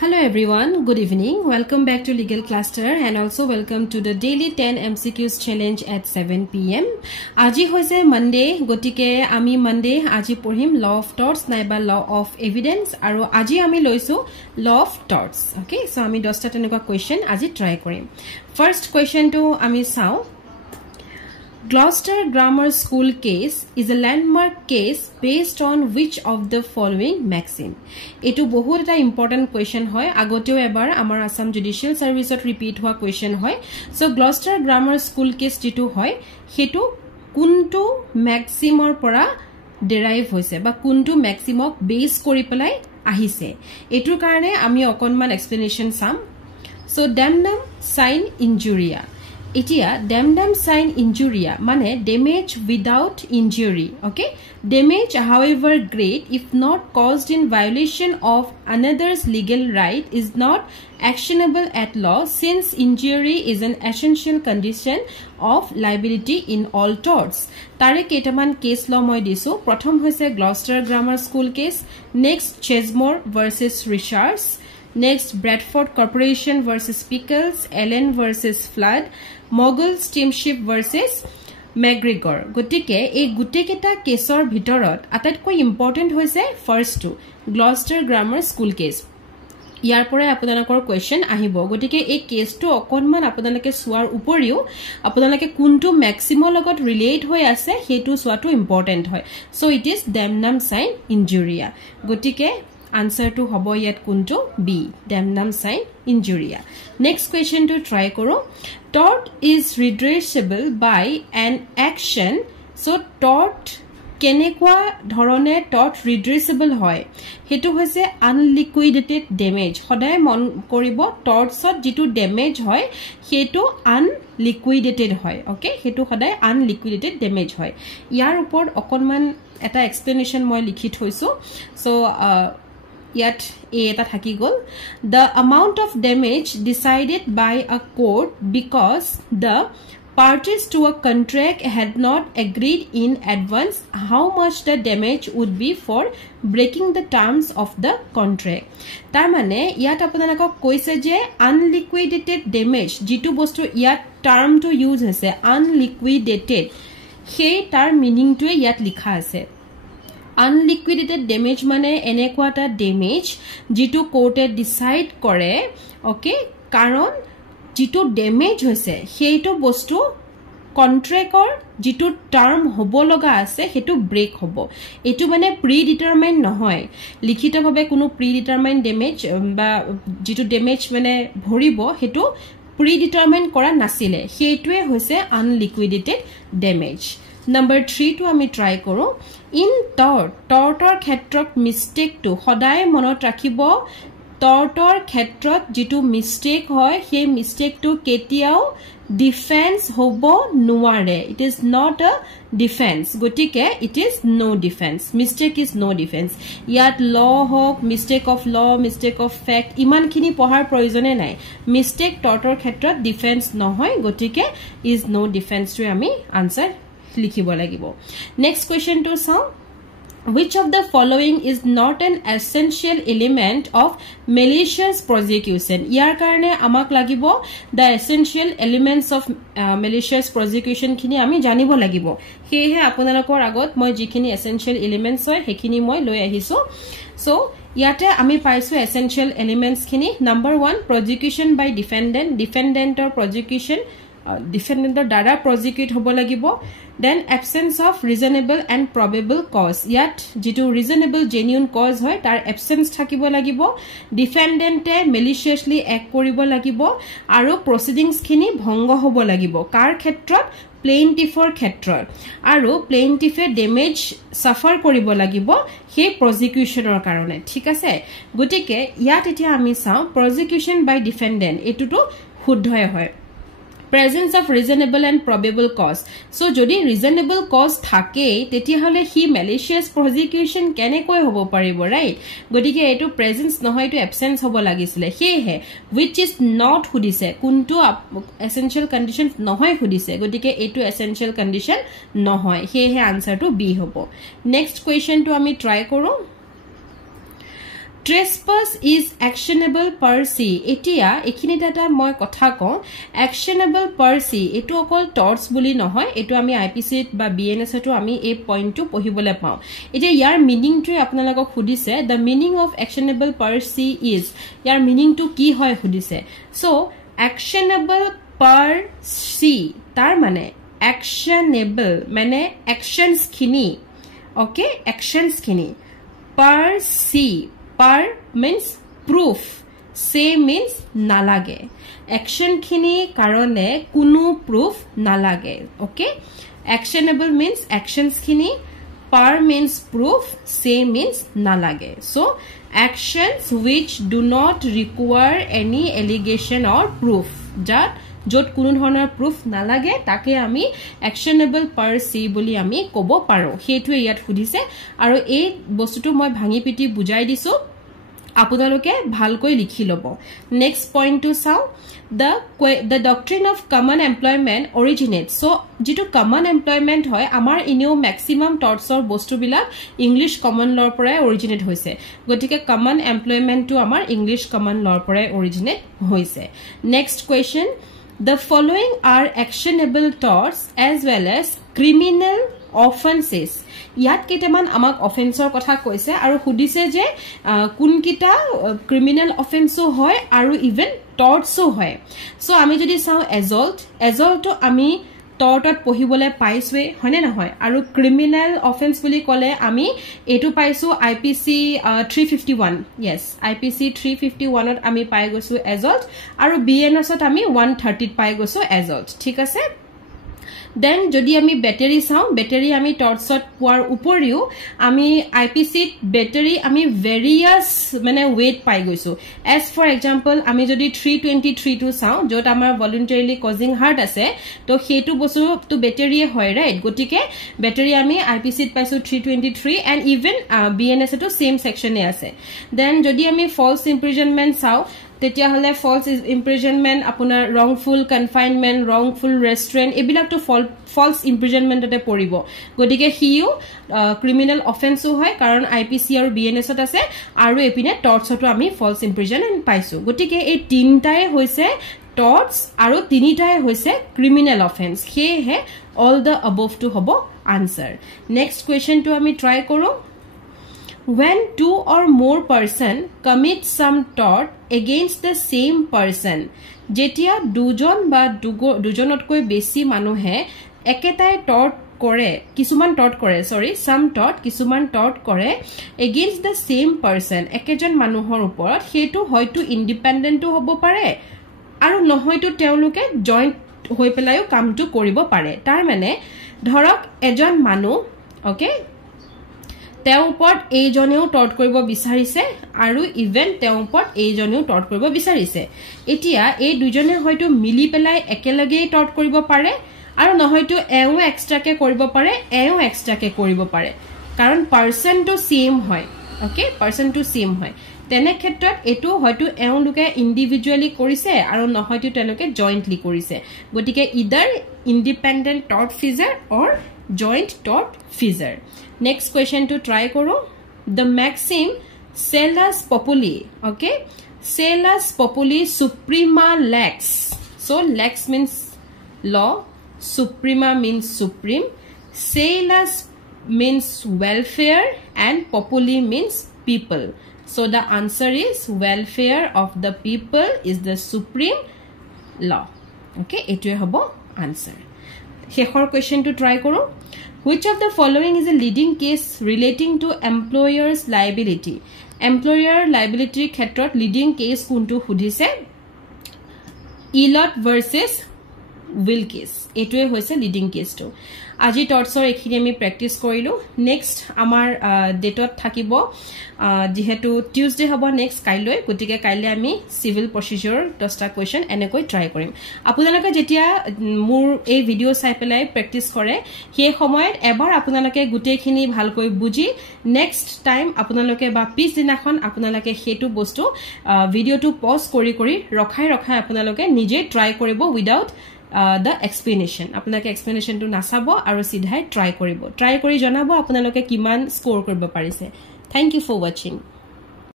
Hello everyone, good evening. Welcome back to Legal Cluster and also welcome to the daily 10 MCQs challenge at 7 p.m. Aji hoise Monday, gotike ami Monday aji porhim law of torts naiba law of evidence aro aji ami loiso law of torts. Okay, so ami 10 ta teneka question aji try korim. First question to ami sao. Gloucester Grammar School case is a landmark case based on which of the following maxim? Etu bahut eta important question hoy. Agoteo ebar amar Assam Judicial Service ot repeat hua question hoy. So Gloucester Grammar School case jitu hoy, hetu kuntu maxim or pora derive hoise ba kuntu maxim ok base kori pelai ahise. Etur karone ami okonman explanation sam. So damnum sine injuria. Itia damnum sine injuria mane damage without injury. Okay, damage however great if not caused in violation of another's legal right is not actionable at law, since injury is an essential condition of liability in all torts. Tare ketaman case law moi disu. Prothom hoise Gloucester Grammar School case, next Chesmore versus Richards, next Bradford Corporation versus Pickles, Allen versus Flood, Mogul Steamship versus McGregor. Gotike ei guteketa caseor bhitorot atatkoi important hoise first to Gloucester Grammar School case. Iar pore aponalokor question ahibo. Gotike ei case to okonman aponalake suar uporiu aponalake kuntu maximo logot relate hoy ase hetu suatu important hoy. So it is damnum sine injuria. Gotike answer to hobo yet kuntu B, damnum sine injuria. Next question to try koro. Tort is redressable by an action. So tort kenekwa dhorone tort redressable hoy. Hetu hoise unliquidated damage. Hoday mon koribo tortsot jitu damage hoy hetu unliquidated hoy. Okay, hetu hoday unliquidated damage hoy. Yar upor okonman eta explanation moi likhi thoisu. So yet eta thaki gol. The amount of damage decided by a court because the parties to a contract had not agreed in advance how much the damage would be for breaking the terms of the contract. Tar mane yat aponalok koise je unliquidated damage jitu bostu yat term to use hase unliquidated, he tar meaning to yat likha ase. Unliquidated damage mane enekwa ta damage jitu courte decide kore. Okay, karon jitu damage hoise heito bostu contract or jitu term hobo loga ase hetu break hobo. Etu mane predetermined nohoy. Likhito bhabe kuno predetermined damage ba jitu damage mane bhoribo hetu predetermined kora nasile. Heitue hoise unliquidated damage. Number 3 to ami try koro. In tortor khetrot mistake to hoday monot rakhibo. Tortor khetrot jitu mistake hoy he mistake to ketiao defense hobo nuare. It is not a defense. Gotike it is no defense. Mistake is no defense. Yat law hok, mistake of law, mistake of fact, iman khini pohar proyojone nai. Mistake tortor khetrot defense nohoy. Gotike is no defense to ami answer likhibo lagibo. Next question to some. Which of the following is not an essential element of malicious prosecution? Iar karone amak lagibo the essential elements of malicious prosecution khini ami janibo lagibo. He aponalokor agot moi jikhini essential elements hoy hekhini moi loi ahiso. So yate ami paisu essential elements khini. Number 1, prosecution by defendant. Defendant or prosecution defendant or dara prosecute hobo lagibo. Then absence of reasonable and probable cause. Yat jitu reasonable genuine cause hoy tar absence thakibo lagibo. Defendante maliciously act koribo lagibo aro proceedings khini bhongo hobo lagibo. Kar khetrot plaintiffৰ ক্ষেত্ৰত আৰু plaintiffe damage suffer কৰিব লাগিব হে prosecutionৰ কাৰণে. ঠিক আছে, গটিকে ইয়াত এতিয়া আমি চাও prosecution by defendant এটুটো শুদ্ধই হয়. Presence of reasonable and probable cause. So jodi reasonable cause thake teti hole he malicious prosecution kenekoi hobo paribo, right? Gotike etu presence nohoy to absence hobo lagisile. He which is not hudise kuntu essential conditions nohoy hudise. Gotike etu essential condition nohoy. He answer to B hobo. Next question to ami try koro. trespass is actionable per se etia ekhini data moi kotha ko actionable per se etu okol torts boli nohoy etu ami IPC ba BNS to ami a point to pohibole pau etia yar meaning to apnalako khudise the meaning of actionable per se is yar meaning to ki hoy khudise so actionable per se tar mane actionable mane actions khini okay actions khini per se per means proof say means nalage action khini karone kunu proof nalage okay actionable means actions khini per means proof say means nalage so actions which do not require any allegation or proof jot কোনো ধৰণৰ proof নালাগে তাকে আমি actionable per se বুলি আমি কব পাৰো হেতু ইয়াত খুদিছে আৰু এই বস্তুটো মই ভাঙি পিটি বুজাই দিছো আপোনালোকে ভালকৈ লিখি লব নেক্সট পইণ্ট টু চাও the doctrine of common employment originates so jitu common employment hoy amar ineo maximum torts or bostu bilak english common law pora originate hoise gotike common employment to amar english common law pora originate hoise next question the following are actionable torts as well as criminal offenses ইয়াত কেটামান আমাক অফেন্সৰ কথা কৈছে আৰু খুদিছে যে কোন কিটা criminal অফেন্সও হয় আৰু ইভেন টৰ্টসও হয় সো আমি যদি চাও এজল্ট আমি টৰ্টত পহিবলে পাইছৱে হয়নে নহয় আৰু ক্রিমিনাল অফেন্স বুলি কলে আমি এটো পাইছো IPC 351 yes IPC 351 ত আমি পাই গৈছো এজল্ট আৰু BNS ত আমি 130 ত পাই গৈছো এজল্ট ঠিক আছে then jodi ami battery sao battery ami torchot puar uporiu ami IPC battery ami various mane weight pai goisu as for example ami jodi 323 to sao jot amar voluntarily causing heart ase to hetu bosu to battery hoy right gotike battery ami IPC paisu 323 and even BNS to same section e ase then jodi ami false imprisonment sao tetia hole false imprisonment apunar wrongful confinement wrongful restraint ebilak to false imprisonment ate poribo godike hiu criminal offense hoy karon IPC aru BNS ot ase aru epine torts to ami false imprisonment paisu gotike ei tintae hoise torts aru tinitai hoise criminal offense he all the above to hobo answer next question to ami try koro when two or more person commit some tort against the same person jetia dujon ba dujonotkoi besi manuhe eketai tort kore kisuman tort kore sorry some tort kisuman tort kore against the same person ekejon manuhor uporot hetu hoytu independent to hobo pare aru nohoytu teuluke joint hoi pelayo kam to koribo pare tar mane dhorok ejon manu okay তেও পট এই জনেও টৰ্ট কৰিব বিচাৰিছে আৰু even তেও পট এই জনেও টৰ্ট কৰিব বিচাৰিছে এতিয়া এই দুজনে হয়তো মিলি পেলাই একেলগে টৰ্ট কৰিব পাৰে আৰু নহয়তো এও এক্সট্ৰাকে কৰিব পাৰে এও এক্সট্ৰাকে কৰিব পাৰে কাৰণ পাৰসন টু সেম হয় ওকে পাৰসন টু সেম হয় তেনে ক্ষেত্ৰত এটো হয়তো এও লোকে ইন্ডিভিজুয়ালি কৰিছে আৰু নহয়তো তেনেকে জয়েন্টলি কৰিছে গটিকে ইদাৰ independent টৰ্ট ফিজাৰ or joint tort feasor next question to try koro the maxim salus populi okay salus populi suprema lex so lex means law suprema means supreme salus means welfare and populi means people so the answer is welfare of the people is the supreme law okay etu hobo answer Hechor question to try koro which of the following is a leading case relating to employer's liability employer liability khetrot leading case kuntu hudise Elot versus will case etue hoise leading case to আজি টৰ্চৰ এখিনি আমি practice কৰিলো next আমাৰ ডেটত থাকিব যেহেতু Tuesday হ'ব next কাইলৈ গতিকে কাইলৈ আমি সিভিল প্ৰসিডিউৰ 10টা কোৱেশ্চন এনেকৈ ট্ৰাই কৰিম আপোনালোকে যেতিয়া মোৰ এই ভিডিও চাই পেলাই প্ৰেক্টিস কৰে সেই সময়ত এবাৰ আপোনালোকে গুটেখিনি ভালকৈ বুজি নেক্সট টাইম আপোনালোকে বা পিছ দিনাখন আপোনালোকে হেতু বস্তু ভিডিওটো পজ কৰি ৰখাই আপোনালোকে নিজে ট্ৰাই কৰিব উইদাউট the explanation আপোনাকে explanation to nasabo aru sidhai try koribo try kori janabo আপোনালোকে কিমান স্কোৰ কৰিব পাৰিছে thank you for watching